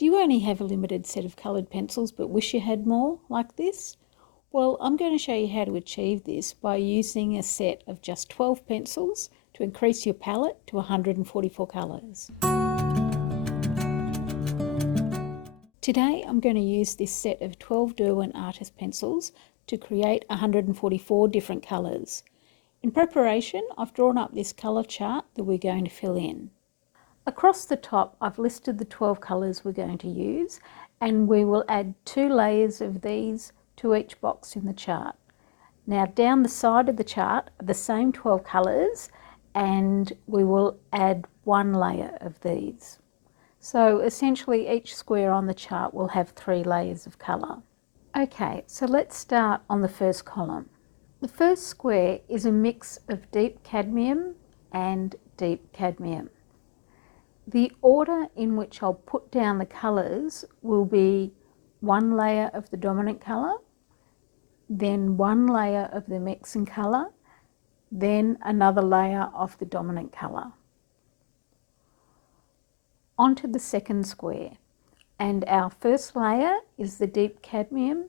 Do you only have a limited set of coloured pencils but wish you had more like this? Well, I'm going to show you how to achieve this by using a set of just 12 pencils to increase your palette to 144 colours. Today I'm going to use this set of 12 Derwent artist pencils to create 144 different colours. In preparation, I've drawn up this colour chart that we're going to fill in. Across the top, I've listed the 12 colours we're going to use, and we will add 2 layers of these to each box in the chart. Now down the side of the chart are the same 12 colours, and we will add 1 layer of these. So essentially each square on the chart will have 3 layers of colour. Okay, so let's start on the first column. The first square is a mix of deep cadmium and deep cadmium. The order in which I'll put down the colours will be 1 layer of the dominant colour, then 1 layer of the mixing colour, then another layer of the dominant colour. Onto the second square, and our first layer is the deep cadmium,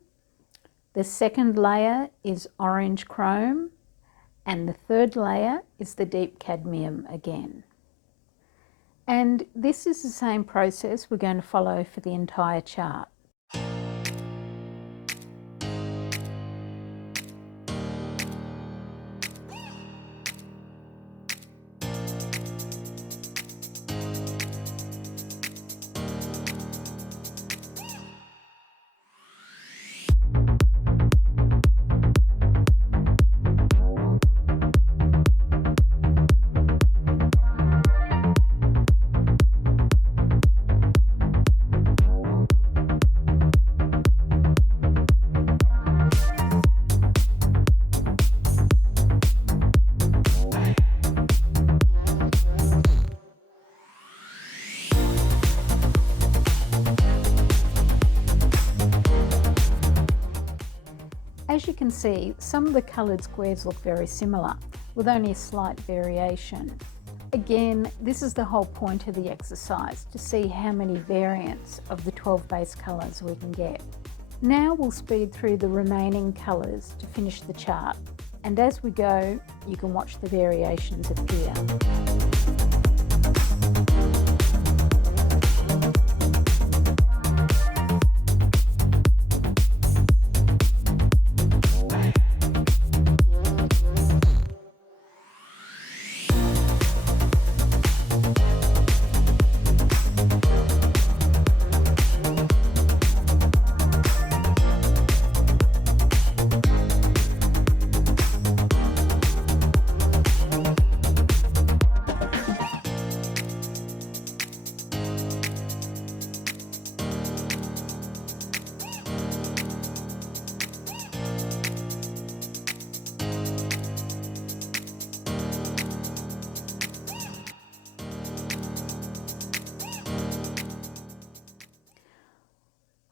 the second layer is orange chrome, and the third layer is the deep cadmium again. And this is the same process we're going to follow for the entire chart. As you can see, some of the coloured squares look very similar, with only a slight variation. Again, this is the whole point of the exercise, to see how many variants of the 12 base colours we can get. Now we'll speed through the remaining colours to finish the chart, and as we go, you can watch the variations appear.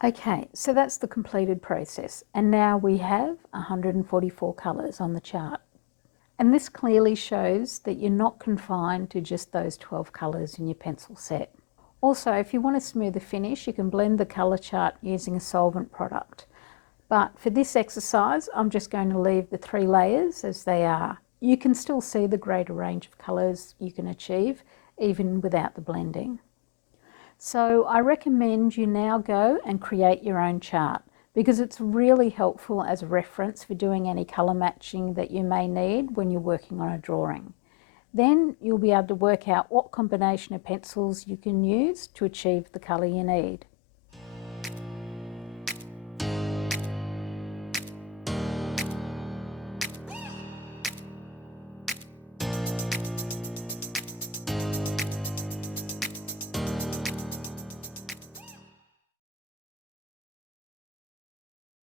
Okay, so that's the completed process, and now we have 144 colours on the chart. And this clearly shows that you're not confined to just those 12 colours in your pencil set. Also, if you want a smoother finish, you can blend the colour chart using a solvent product. But for this exercise, I'm just going to leave the 3 layers as they are. You can still see the greater range of colours you can achieve, even without the blending. So I recommend you now go and create your own chart, because it's really helpful as a reference for doing any colour matching that you may need when you're working on a drawing. Then you'll be able to work out what combination of pencils you can use to achieve the colour you need.